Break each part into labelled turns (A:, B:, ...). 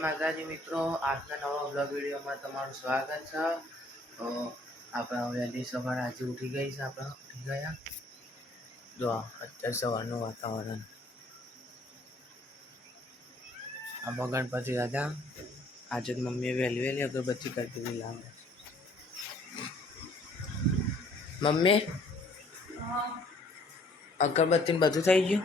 A: માતાજી મિત્રો આજના નવા બ્લોગ વિડીયોમાં તમારું સ્વાગત છે. તો આપણે વહેલી સવારે આજે ઉઠી ગઈ છે આપણે ઉઠી ગયા. જો અત્યારે સવારનું વાતાવરણ. આમાં ગણપતિ દાદા આજે મમ્મીએ વહેલી વહેલી અગરબત્તી કરી દીધી લાવે મમ્મી અગરબત્તી ને બધું થઈ ગયું?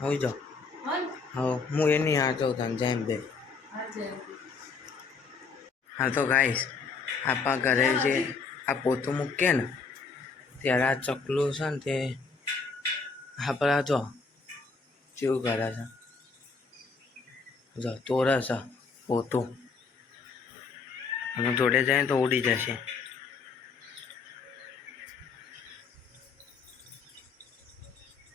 A: હોઈ જાઓ. હા હું એની હા જાઉં તને જેમ બે. હા તો ગાઈશ આપણા ઘરે જે આ પોતું મૂકીએ ને ત્યારે આ ચકલું છે ને તે આપણા જો જેવું કરે છે. જો તોરે છે પોતું. અમે જોડે જાય તો ઉડી જશે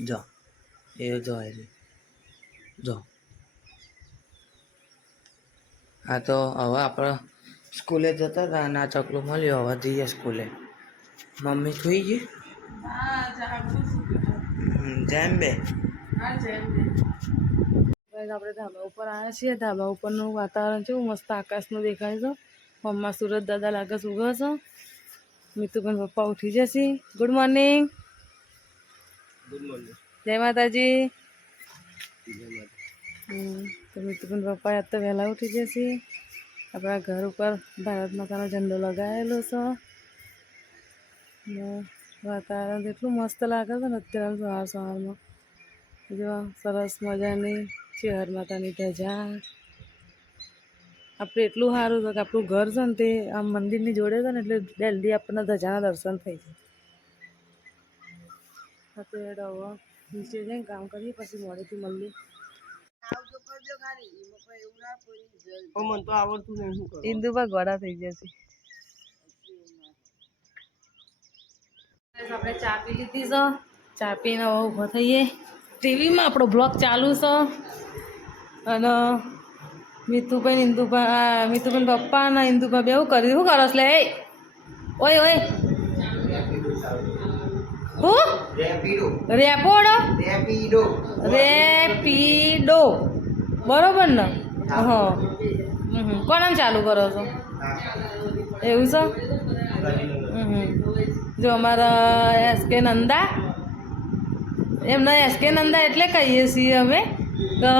A: જો. એ જો જો. હા તો હવે આપણે સ્કૂલે જતા હતા અને આ ચકલું મળ્યું. હવે જઈએ સ્કૂલે. મમ્મી સુઈ ગઈ? જેમ બે
B: આપણે ધાબા ઉપર આવ્યા છીએ. ધાબા ઉપરનું વાતાવરણ છે મસ્ત આકાશનું દેખાય છે. મમ્મા સુરત દાદા લાગે સુગો છે. મિતુબેન પપ્પા ઉઠી જશે. ગુડ મોર્નિંગ ગુડ મોર્નિંગ જય માતાજી. તો મિતુબેન પપ્પા આજ તો વહેલા ઉઠી જશે આપણા ઘર ઉપર ભારત માતાનો ઝંડો લગાવેલો છે. વાતાવરણ એટલું મસ્ત લાગે છે ને અત્યારે સવાર સવારમાં. જો સરસ મજાની શહેર માતાની ધજા. આપણે એટલું સારું છે કે આપણું ઘર છે ને તે આમ મંદિરની જોડે છે ને એટલે જલ્દી આપણને ધજાના દર્શન થઈ જાય. આપણે નીચે જઈને કામ કરીએ પછી મોડેથી મળીએ.
A: મન તો આવડતું નહીં શું કરું?
B: ઇન્દુબા ગોળા થઈ જશે. આપણે ચા પી લીધી છે. ચા પીને હવે ઊભો થઈએ. ટીવીમાં આપણો બ્લોગ ચાલુ છે. અને મિતુભાઈ ઇન્દુભા આ મિતુભાઈ પપ્પા અને ઇન્દુભા બે એવું કર્યું. શું કરો લે? એ? ઓય ઓય. હું? રેપોડ. રેપીડો? બરોબર ને? હ. હમ. કોનામ ચાલુ કરો છો? એવું છે? જો અમારા એસકે નંદા. એમના એસકે નંદા એટલે કહીએ છીએ અમે. તો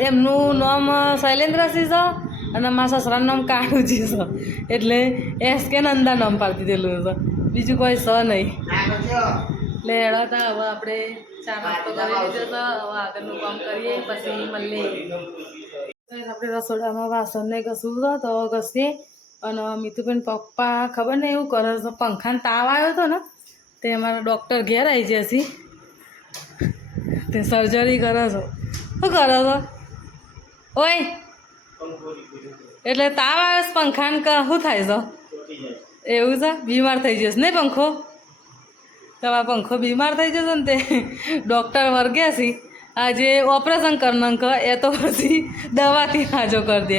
B: એમનું નામ શૈલેન્દ્રસિંહ છે અને મારા સસરાનું નામ કાળુજી છે. એટલે એસકે નંદા નામ પાડી દીધેલું છે. બીજું કોઈ સ નહીં. એટલે હેડો તા હવે આપણે ચા નાસ્તો કરી લીધો તો હવે આગળનું કામ કરીએ પછી મળીએ. આપણે રસોડામાં વાસણ ને ઘસવું છે તો ઘસીએ. અને મિતુબેન પપ્પા ખબર ને એવું કરે છે પંખાને તાવ આવ્યો હતો ને તે અમારા ડૉક્ટર ઘેર આવી જશે તે સર્જરી કરે છો. શું કરો છો? ઓય. એટલે તાવ આવે છે પંખાને શું થાય છે? એવું છે? બીમાર થઈ જશે નહીં પંખો? તમારો પંખો બીમાર થઈ જશે ને તે? ડૉક્ટર વર્ગ્યા છે આજે ઓપરેશન કરનાર કે, એ તો પછી દવાથી હાજો કરી દે.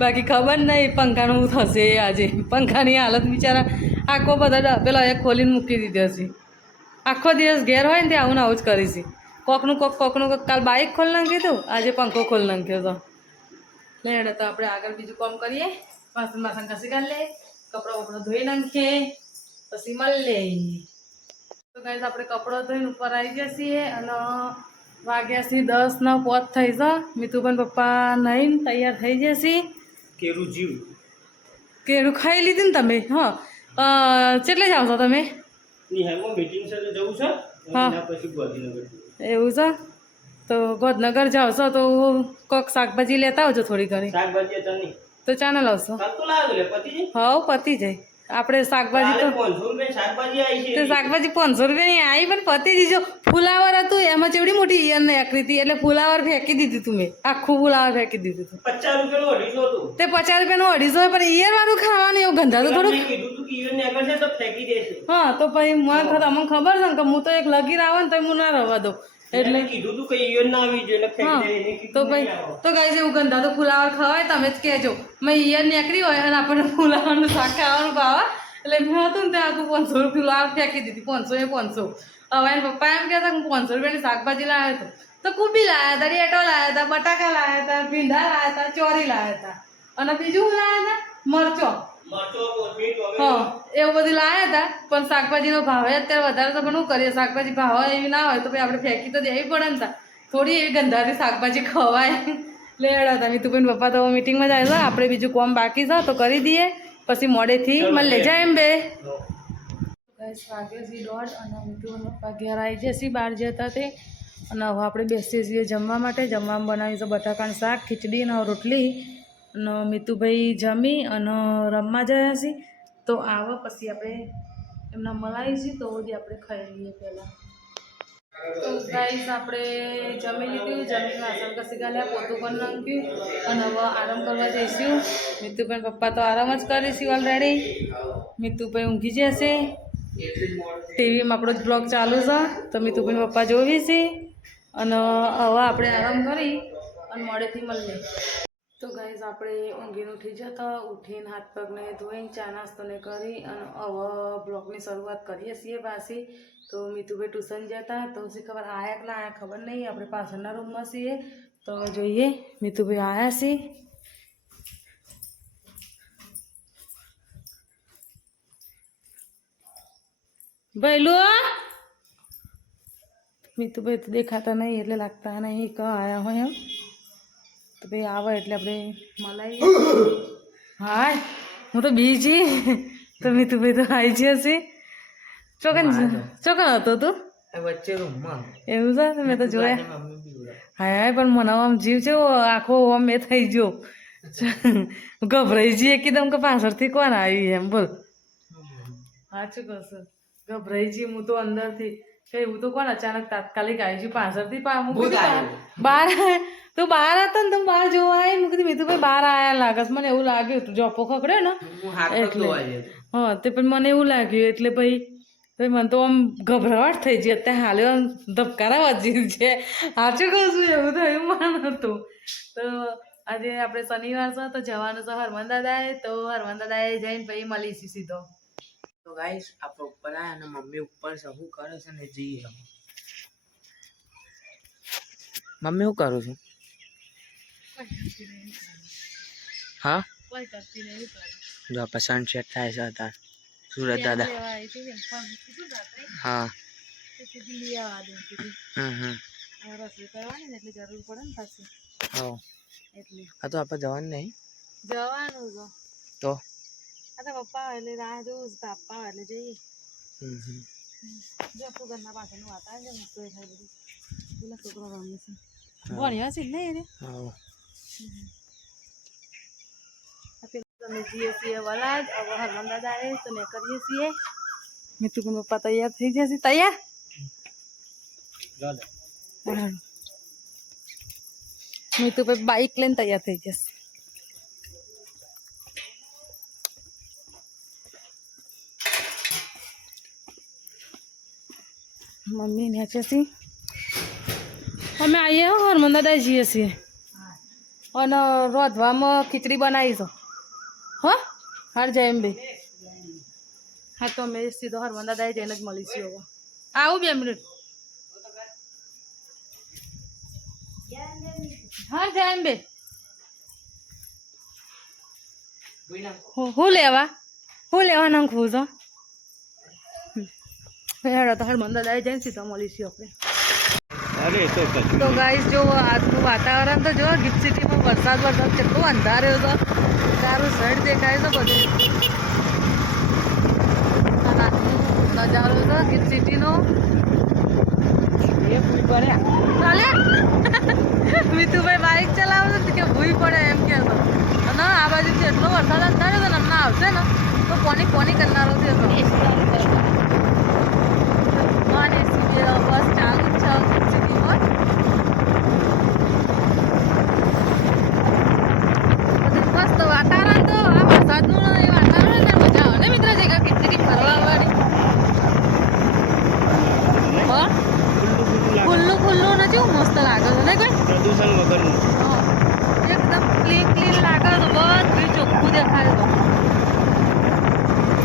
B: બાકી ખબર નહીં પંખાનું થશે આજે. પંખાની હાલત બિચારા આખો બધા પેલા એ ખોલીને મૂકી દીધો છે. આખો દિવસ ઘેર હોય ને તે આવું ને આવું જ કરીશ કોકનું કોક કોકનું કોક. કાલ બાઇક ખોલ નાખ્યું આજે પંખો ખોલ નાખ્યો હતો લે તો આપણે આગળ બીજું કામ કરીએ. વાસણ વાસણ કસી કાઢ લે કપડાં બપડા ધોઈ નાખીએ પછી મળીએ તો ગાઈઝ આપણે કપડો ધોઈને ઉપર આવી ગયા છીએ અને વાગ્યા છીએ દસ ને પોત થઈ છે મિતુબેન પપ્પા નહીં તૈયાર થઈ જશે
A: કેરું જીવ.
B: કેળું ખાઈ લીધું ને તમે? હા. કેટલે જાવ છો તમે?
A: મીટિંગ છે જવું છે?
B: હા. એવું છે? તો ગોધનગર જાવ છો તો કોક શાકભાજી લેતા આવજો થોડી ઘણી.
A: શાકભાજી
B: તો ચાને લાવશો? હવ પતી જાય. આપણે શાકભાજી તો તે શાકભાજી પાંચસો રૂપિયાની આવી પણ પતી દીધો ફુલાવર હતું એમાં ચેવડી મોટી ઈયર ને આકૃતિ એટલે ફુલાવર ફેંકી દીધું તું મેં. આખું ફુલાવર ફેંકી દીધું તું.
C: પચાસ રૂપિયાનું
B: તે પચાસ રૂપિયાનું અઢીસો હોય પણ ઈયર વાળું ખાવાનું એવું ગંધા તો થોડું હા તો પછી મને અમને ખબર છે ને કે હું તો એક લગીર આવે ને તો હું ના રવા દઉં.
C: એટલે કીધું તું કે ઈયળ ના આવી જોઈએ એટલે
B: તો ભાઈ તો ગાઈસ એવું ગંદા તો ફુલાવર ખવાય તમે જ કહેજો. મેં ઈયર નીકળી હોય અને આપણને ફુલાવરનું શાક ખાવાનું ભાવે. એટલે મેં હતું ને ત્યાં હતું પાંચસો રૂપિયા ફુલાવર ફેંકી દીધી પાંચસો એ પાંચસો. હવે એના પપ્પા એમ કહેતા હું પાંચસો રૂપિયાની શાકભાજી લાવ્યો હતો. તો કુબી લાવ્યા હતા રેટો લાવ્યા હતા બટાકા લાવ્યા હતા ભીંડા લાવ્યા હતા ચોરી લાવ્યા હતા. અને બીજું શું લાવ્યા હતા? મરચો. હા એવું બધું લાવ્યા હતા પણ શાકભાજીનો ભાવ એ અત્યારે વધારે તો પણ શું કરીએ? શાકભાજી ભાવ એવી ના હોય તો આપણે ફેંકી તો દેવી પડે ને થોડી એવી ગંધારી શાકભાજી ખવાય. લેડા હતા મીતુબેન પપ્પા તો મિટિંગમાં જાય છે આપણે બીજું કોમ બાકી છે તો કરી દઈએ. પછી મોડેથી મળે જાય એમ બે. ગાઈસ વાગે દોઢ અને મીતુબેન પપ્પા ઘેર આવી જશે બહાર જતા તે. અને હવે આપણે બેસીએ છીએ જમવા માટે. જમવામાં બનાવી છે બટાકાનું શાક ખીચડી અને રોટલી. અને મીતુભાઈ જમી અને રમવા જયા છીએ. તો આવો પછી આપણે એમના મળાવી છીએ તો બધી આપણે ખાઈ લઈએ પહેલાં. તો ગાઈસ આપણે જમી લીધું જમીન વાસણ કસી ગાલ્યા, પોતું પણ નાખ્યું અને હવે આરામ કરવા જઈશું. મિતુભાઈ પપ્પા તો આરામ જ કરીશું ઓલરેડી મીતુભાઈ ઊંઘી જશે. ટીવીમાં આપણો જ બ્લોગ ચાલુ છે. તો મિતુભાઈ પપ્પા જોવી છે. અને હવે આપણે આરામ કરી અને મોડેથી મળીએ. તો ગાઈઝ આપણે ઊંઘીને ઉઠી જતા, ઉઠીને હાથ પગને ધોઈને ચા નાસ્તોને કરી અને હવે બ્લોગની શરૂઆત કરીએ છીએ પાછી. તો મીતુભાઈ ટ્યુશન જતા, તો શું ખબર આયા કે ના આયા ખબર નહીં, આપણે પાછળના રૂમમાં છીએ. તો જોઈએ, મીતુભાઈ આયા છે. ભૈલું? મીતુભાઈ તો દેખાતા નહીં, એટલે લાગતા નહીં ક આયા હોય એમ. તો ભાઈ આવે એટલે આપણે મલાઈ. હાય હું તો બીજી. તો મીતુભાઈ તો આવી હશે ચોકન ચોકન હતો તું?
A: વચ્ચે રૂમમાં.
B: એવું છે? મેં તો જોયા. હાય હાય પણ મને આમ જીવ છે આખો આમ એ થઈ ગયો. ગભરાઈ જઈએ એકદમ કે પાછળથી કોણ આવી એમ બોલ. સાચું કહું ગભરાઈ જઈએ હું તો અંદરથી એવું તો કોણ અચાનક તાત્કાલિક આવી છું પાછળથી. બહાર તો બહાર હતા ને તો બહાર જોવા આવી મેં કીધું મીતુભાઈ બહાર આયા લાગે મને એવું લાગ્યું તું જોપો ખકડ્યો ને એટલે. હા તે પણ મને એવું લાગ્યું એટલે ભાઈ ભાઈ મને તો આમ ગભરાટ થઈ ગઈ અત્યારે હાલે આમ ધબકારા વજી છે સાચું કહું છું એવું થયું મન હતું તો આજે આપણે શનિવાર છે તો જવાનું છે હરમન દાદાએ તો હરમન દાદાએ જઈને પછી મળીશું સીધો
A: તો ગાઈસ આપણે ઉપર અને મમ્મી ઉપર છે. શું કરે છે ને જઈએ. મમ્મી શું કરું છું? હા? જો આપણે સનસેટ થાય છે અત્યારે. સુરત દાદા. હા. હા. તો આપણે જવાનું નહીં.
B: જવાનું તો? આ પપ્પા આવે એટલે રાહ જોઉં છું તો પપ્પા આવે એટલે જઈએ જો આપણું ઘરના પાછળનું વાતાવરણ છે મસ્ત દેખાય બધું પેલા છોકરો રમે છે ભણ્યા છે ને એને
A: હા
B: તમે જઈએ છીએ વલાદ હવે હરમન દાદા આવે તો મેં કરીએ છીએ મિતુકુન પપ્પા તૈયાર થઈ જશે તૈયાર હા. મિતુ ભાઈ બાઈક લઈને તૈયાર થઈ જશે મમ્મી નેચે છે અમે આવીએ હો હરમન દાદા જઈએ છીએ. અને રોધવામાં ખીચડી બનાવી છો હો? હાર જાય એમ બે. હા તો અમે સીધો હરમન દાદાએ જઈને જ મળીશું હવે. આવું બે મિનિટ. હા જાય એમ બે. હું હું લેવા? હું લેવા નાખવું છો હેડો તો હરમન દાદાએ જઈને સીધો મળીશું આપણે.
C: તો
B: ગાઈસ જો આજનું વાતાવરણ તો જો ગીત સિટીમાં વરસાદ વરસાદ કેટલો અંધાર્યો હતો તારું સડ દેખાય છે બધું. નજારો હતો ગીત સિટીનો. મીતુભાઈ બાઇક ચલાવે છે કે ભૂઈ પડે એમ કે અને આ બાજુથી એટલો વરસાદ અંધાર્યો છે ને હમણાં આવશે ને તો કોની કોની કરનારો છે નોન એસી બસ ચાલુ જ છે સિટીમાં બધું મસ્ત વાતાવરણ તો આ વરસાદનું એ વાતાવરણ ને મજા આવે ને મિત્ર જગ્યા કેટલી ફરવા આવવાની પણ ખુલ્લું ખુલ્લું ને કેવું મસ્ત લાગે છે ને કોઈ
C: પ્રદૂષણ વગરનું
B: હા. એકદમ ક્લીન ક્લીન લાગે તો બધું ચોખ્ખું દેખાય તો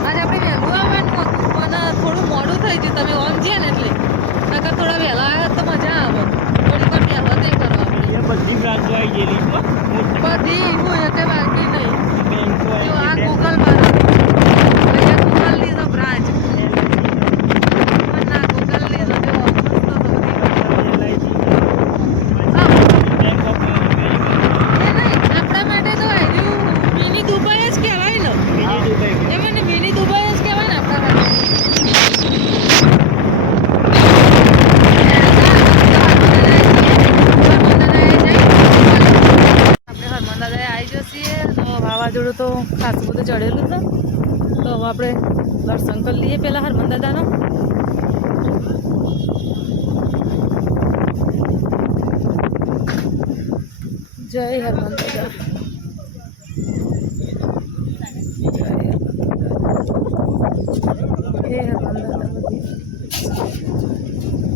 B: આજે આપણે વહેલું આવવાનું હતું પણ થોડું મોડું થઈ ગયું તમે ઓમ છીએ ને એટલે નકર થોડા વહેલા આવ્યા તો મજા આવે થોડી વાર વહેલા નહીં કરવા
C: એ બધી બ્રાન્ચો આવી ગયેલી છે
B: બધી હું એક બાકી નહીં
C: બેંકો
B: જો આ
C: આવી
B: ગૂગલ મારા ગૂગલ લીધો બ્રાન્ચ ના ગૂગલ લીધો જો મસ્ત તો બધી હા
C: બેંક ઓફ અમેરિકા
B: એ નહીં આપણા માટે તો હજુ મિની દુબઈ જ કહેવાય ને
C: બીજી દુબઈ
B: એ મને મિની દુબઈ જ કહેવાય ને આપણા માટે આપણે હનુમાન દાદાએ આવી જઈએ તો વાવાઝોડું તો ખાસું બધું ચડેલું છે તો હવે આપણે લઈએ પહેલાં હનુમાન દાદાનો. જય હનુમાન દાદા. હે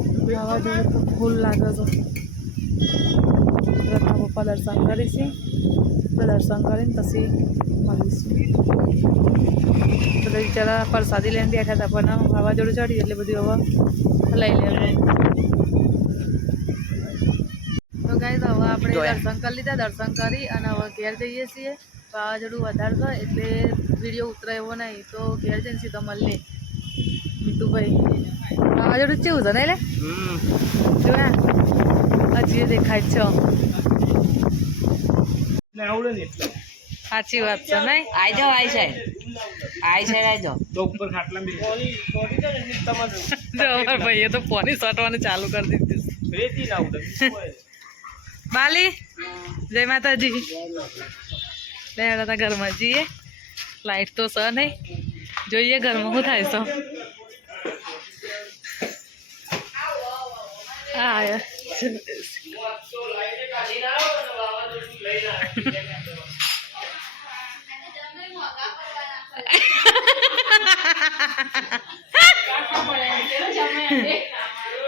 B: બધી વાવાઝોડું તો ફૂલ લાગે છે પપ્પા દર્શન કરીશું. દર્શન કરીને પછી મળીશું. બધા બિચારા પ્રસાદી લઈને બેઠા હતા પણ વાવાઝોડું ચડી એટલે બધું હવે લઈ લેવું તો ગાઈસ હવે આપણે દર્શન કરી લીધા દર્શન કરી અને હવે ઘેર જઈએ છીએ. વાવાઝોડું વધારે થાય એટલે વીડિયો ઉતરે એવો નહીં. તો ઘેર જઈને સીધો મળીએ. મીતુભાઈ વાવાઝોડું કેવું છે ને એટલે જોયા? હજી દેખાય છો. સાચી વાત છે નહીં?
A: આઈ જાઓ આઈ સાઈડ આઈ
C: તો ઉપર ખાટલા બી ને
B: જો ભાઈએ તો પોની સટવાનું ચાલુ કરી દીધું.
C: રેતી ના
B: બાલી જય માતાજી. લે હેડા ઘરમાં જઈએ. લાઈટ તો સ નહીં. જોઈએ ઘરમાં શું થાય છે હા,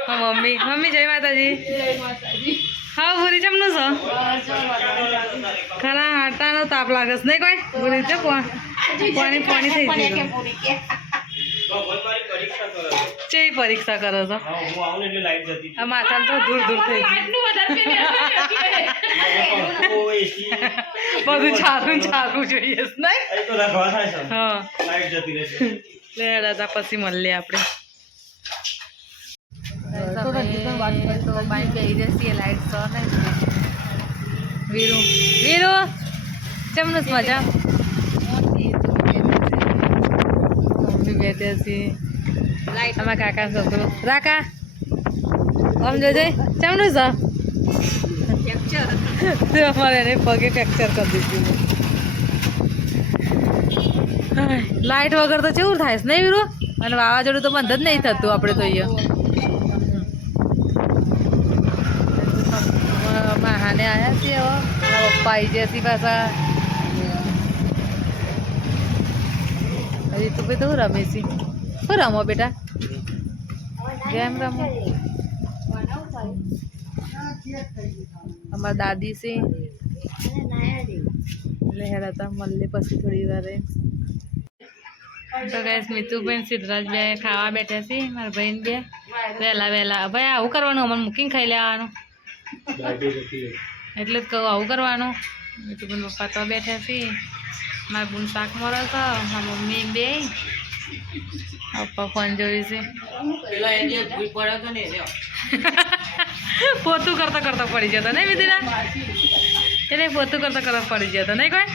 B: મમ્મી. મમ્મી જય માતાજી. હા ભૂરી ચમનું છો? ખરા આટાનો તાપ લાગે છે. નહીં કોઈ? ભૂરી છે પાણી પાણી થઈ ગયું
C: છો.
B: ચેવી પરીક્ષા કરો છો?
C: હા હું આવું ને એટલે લાઈટ જતી
B: આ માથામાં તો દૂર દૂર થઈ ગયું બધું ચાલુ ચાલુ જોઈએ છે. નહીં
C: અહીં તો રખવા થાય છે.
B: હા.
C: લાઈટ
B: લે દાદા પછી મળીએ આપણે. તો બાઈક જશે લાઈટ સો નહીં. વીરુ વીરુ ચમનું મજા? મમ્મી બેઠે છે અમારા કાકા છોકરો. રાકા આમ જોજે ચમનું છે અમારે એને પગે ફ્રેક્ચર કરી દીધું. લાઇટ વગર તો કેવું થાય છે, નહીં વીરો? અને વાવાઝોડું તો બંધ જ નહીં થતું આપણે તો અહીંયા. મહાને આવ્યા છીએ હવે પપ્પા આવી ગયા પાછા. હજી તું ભાઈ તો રમે છે. શું રમો બેટા? ગેમ રમો? અમારા દાદી છે એટલે હેરાતા મળે પછી થોડી વાર તો ગેસ મિતુબેન સિદ્ધરાજ બે ખાવા બેઠા છે મારા બહેન બે વહેલા વહેલા ભાઈ આવું કરવાનું અમારે મૂકીને ખાઈ લેવાનું એટલે જ કહું આવું કરવાનું. મિતુબેન પપ્પા તો બેઠા છે મારા બુન શાક મળે તો મારા મમ્મી બે પપ્પા ફોન જોયું છે. પોતું કરતા કરતા પડી જતો નહીં વિધિના એટલે પોતું કરતા કરતા પડી જતો નહીં કોઈ?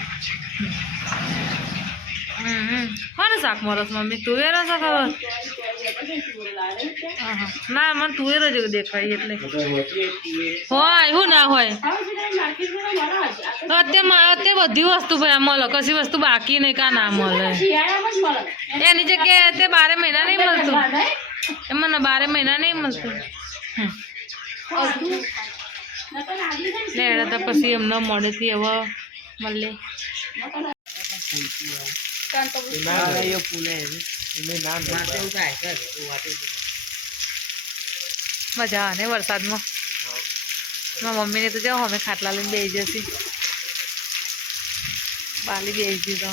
B: હમ હમ. કોને શાક મરસ મમ્મી. તું વેરો છો ખબર. ના, મને તુવેર જ દેખાય એટલે. હોય એવું ના હોય. અત્યારે મા- અત્યારે બધી વસ્તુ ભાઈ મળે. કશી વસ્તુ બાકી નહીં, કા ના મળે. એની જગ્યાએ તે બારે મહિના નહીં મળતું. એમાં બારે મહિના નહીં મળતું. હમ. લેડા તો પછી એમને મળેથી હવે મળે. મજા આવે વરસાદમાં? મારા મમ્મીને તો જાઓ, અમે ખાટલા લઈને બેસી જશે. બાલી બેસી તો.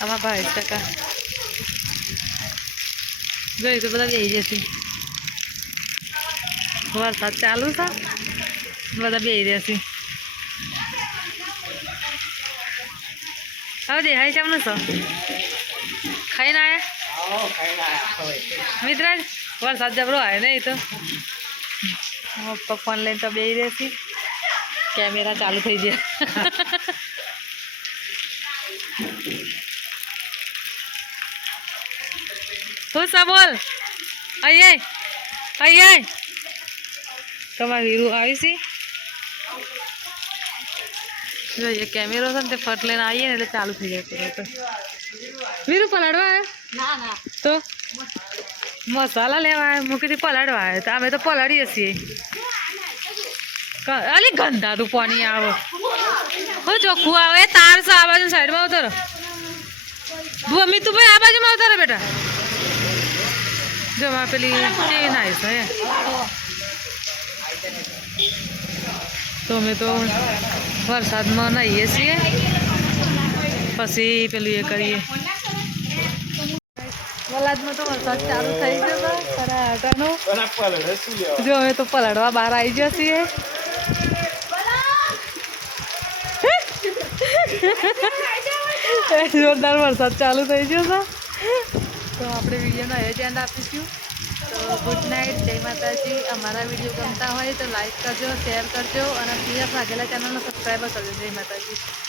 B: આમાં ભાઈ ટકા. જોઈ તો બધા બેસી જશે. વરસાદ ચાલુ છે. બધા બેસી રહેશે. હવે દેખાય છે એમનું શું ખાઈને આવ્યા મિત્ર વરસાદ જબરો આવે ને એ તો? પપ્પા ફોન લઈને તો બેસી રહેશે. કેમેરા ચાલુ થઈ જાય હું સા બોલ? અહીંયા આય અહીં આય તમારે વીરું આવી છે? જોઈએ કેમેરો છે ને તે ફટ લઈને આવીએ ને એટલે ચાલુ થઈ જાય તરત વીરું પલાડવા આવ્યો? તો? મસાલા લેવા આવ્યો મૂકીથી પલાડવા આવ્યો. તો અમે તો પલાડીએ છીએ. અલી ગંદા તું પાણી આવે. હું ચોખ્ખું આવે એ તાર છે આ બાજુ સાઈડમાં આવતો રહો મમ્મી તું ભાઈ આ બાજુમાં આવતો રહો બેટા. જો પેલી કેવી નાઈસ હે. તો અમે તો વરસાદમાં નાહીએ છીએ. પછી પેલું એ કરીએ. વલાદમાં તો વરસાદ ચાલુ થઈ ગયો ખરા જો અમે તો પલળવા બહાર આવી ગયા છીએ. જોરદાર વરસાદ ચાલુ થઈ ગયો તો. આપણે વિડીયોનો હવે જ એન્ડ આપીશું. Good night, Jai Mataji. અમારા વીડિયો ગમતા હોય તો લાઈક કરજો, શેર કરજો અને પીએફ વાઘેલા ચેનલને સબસ્ક્રાઈબર કરજો. જય માતાજી.